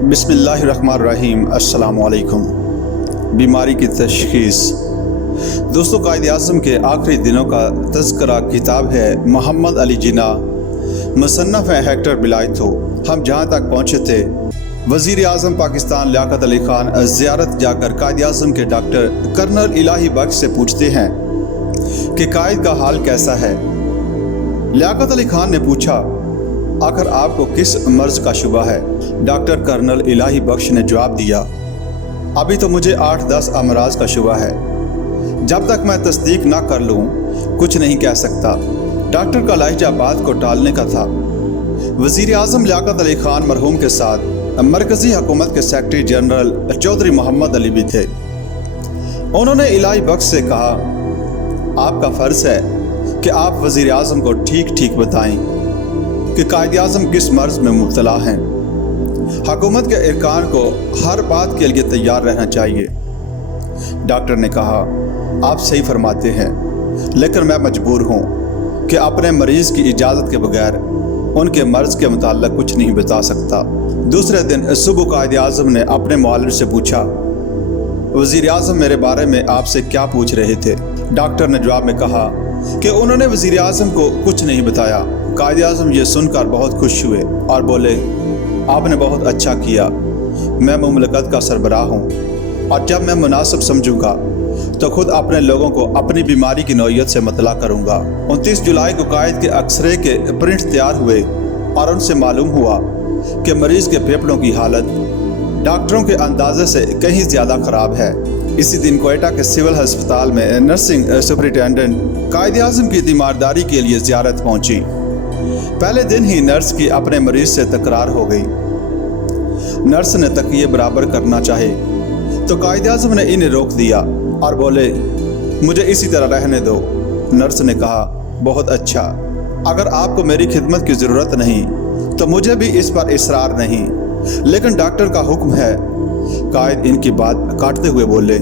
बिस्मिल्लाहिर्रहमानिर्रहीम। अस्सलाम वालेकुम। बीमारी की तशख़ीस। दोस्तों, कायद-ए-आज़म के आखिरी दिनों का तज़किरा किताब है मोहम्मद अली जिन्ना, मुसन्नफ़ है हेक्टर बिलायतो। हम जहाँ तक पहुँचे थे, वज़ीर आज़म पाकिस्तान लियाक़त अली ख़ान ज़ियारत जाकर कायद-ए-आज़म के डॉक्टर कर्नल इलाही बख्श से पूछते हैं कि कायद का हाल कैसा है। लियाक़त अली ख़ान ने पूछा, आखिर आपको किस मर्ज़ का शुबा है? डॉक्टर कर्नल इलाही बख्श ने जवाब दिया, अभी तो मुझे 8-10 अमराज का शुबा है। जब तक मैं तस्दीक ना कर लूँ कुछ नहीं कह सकता। डॉक्टर का लहजा बात को टालने का था। वज़ीर आज़म लियाक़त अली ख़ान मरहूम के साथ मरकज़ी हुकूमत के सेक्रेटरी जनरल चौधरी मोहम्मद अली भी थे। उन्होंने इलाही बख्श से कहा, आपका फ़र्ज़ है कि आप वज़ीर आज़म को ठीक ठीक बताएं कि कायद-ए-आज़म किस मर्ज़ में मुब्तला हैं। हुकूमत के अरकान को हर बात के लिए तैयार रहना चाहिए। डॉक्टर ने कहा, आप सही फरमाते हैं, लेकिन मैं मजबूर हूँ कि अपने मरीज़ की इजाज़त के बगैर उनके मर्ज़ के मुताल्लिक़ कुछ नहीं बता सकता। दूसरे दिन सुबह कायद-ए-आज़म ने अपने मुआलिज से पूछा, वज़ीर आज़म मेरे बारे में आपसे क्या पूछ रहे थे? डॉक्टर ने जवाब में कहा कि उन्होंने वज़ीर आज़म को कुछ नहीं बताया। कायद-ए-आज़म ये सुनकर बहुत खुश हुए और बोले, आपने बहुत अच्छा किया। मैं मुमलकत का सरबराह हूँ और जब मैं मुनासिब समझूंगा तो खुद अपने लोगों को अपनी बीमारी की नौइयत से मतला करूँगा। 29 जुलाई को कायद के एक्सरे के प्रिंट तैयार हुए और उनसे मालूम हुआ कि मरीज़ के फेफड़ों की हालत डॉक्टरों के अंदाजे से कहीं ज़्यादा ख़राब है। इसी दिन कोयटा के सिविल अस्पताल में नर्सिंग सुपरिटेंडेंट कायद-ए-आज़म की तीमारदारी के लिए ज़ियारत पहुँची। पहले दिन ही नर्स की अपने मरीज से तकरार हो गई। नर्स ने तकिए बराबर करना चाहे तो कायद-ए-आज़म ने इन्हें रोक दिया और बोले, मुझे इसी तरह रहने दो। नर्स ने कहा, बहुत अच्छा, अगर आपको मेरी खिदमत की ज़रूरत नहीं तो मुझे भी इस पर इसरार नहीं, लेकिन डॉक्टर का हुक्म है। कायद इनकी बात काटते हुए बोले,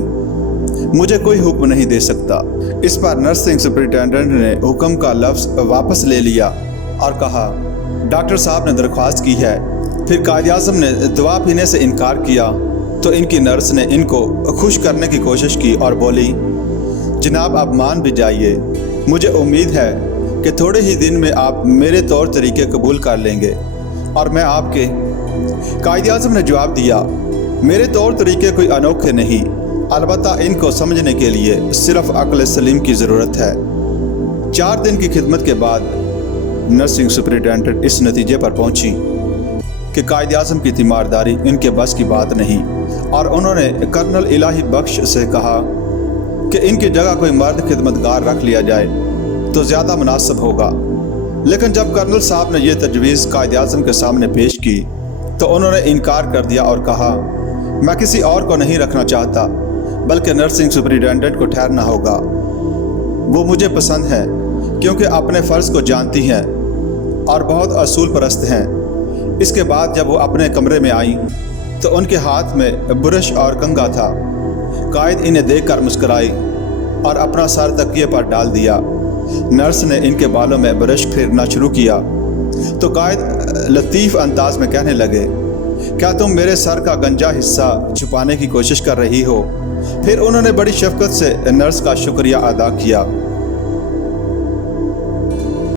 मुझे कोई हुक्म नहीं दे सकता। इस पर नर्सिंग सुपरिटेंडेंट ने हुक्म का लफ्ज़ वापस ले लिया और कहा, डॉक्टर साहब ने दरख्वास्त की है। फिर कायद-ए-आज़म ने दवा पीने से इनकार किया तो इनकी नर्स ने इनको खुश करने की कोशिश की और बोली, जनाब आप मान भी जाइए, मुझे उम्मीद है कि थोड़े ही दिन में आप मेरे तौर तरीके कबूल कर लेंगे और मैं आपके। कायद-ए-आज़म ने जवाब दिया, मेरे तौर तरीके कोई अनोखे नहीं, अलबत्ता इनको समझने के लिए सिर्फ अक्ल सलीम की ज़रूरत है। 4 दिन की खिदमत के बाद नर्सिंग सुपरिटेंडेंट इस नतीजे पर पहुंची कि कायद-ए-आज़म की तीमारदारी इनके बस की बात नहीं और उन्होंने कर्नल इलाही बख्श से कहा कि इनकी जगह कोई मर्द खिदमतगार रख लिया जाए तो ज़्यादा मुनासिब होगा। लेकिन जब कर्नल साहब ने यह तजवीज़ कायद-ए-आज़म के सामने पेश की तो उन्होंने इनकार कर दिया और कहा, मैं किसी और को नहीं रखना चाहता, बल्कि नर्सिंग सुपरिटेंडेंट को ठहरना होगा। वो मुझे पसंद है क्योंकि अपने फ़र्ज़ को जानती हैं और बहुत असूल परस्त हैं। इसके बाद जब वो अपने कमरे में आई तो उनके हाथ में ब्रश और कंघा था। कायद इन्हें देखकर मुस्कुराई और अपना सर तकिए पर डाल दिया। नर्स ने इनके बालों में ब्रश फेरना शुरू किया तो कायद लतीफ़ अंदाज में कहने लगे, क्या तुम मेरे सर का गंजा हिस्सा छुपाने की कोशिश कर रही हो? फिर उन्होंने बड़ी शफ़क़त से नर्स का शुक्रिया अदा किया।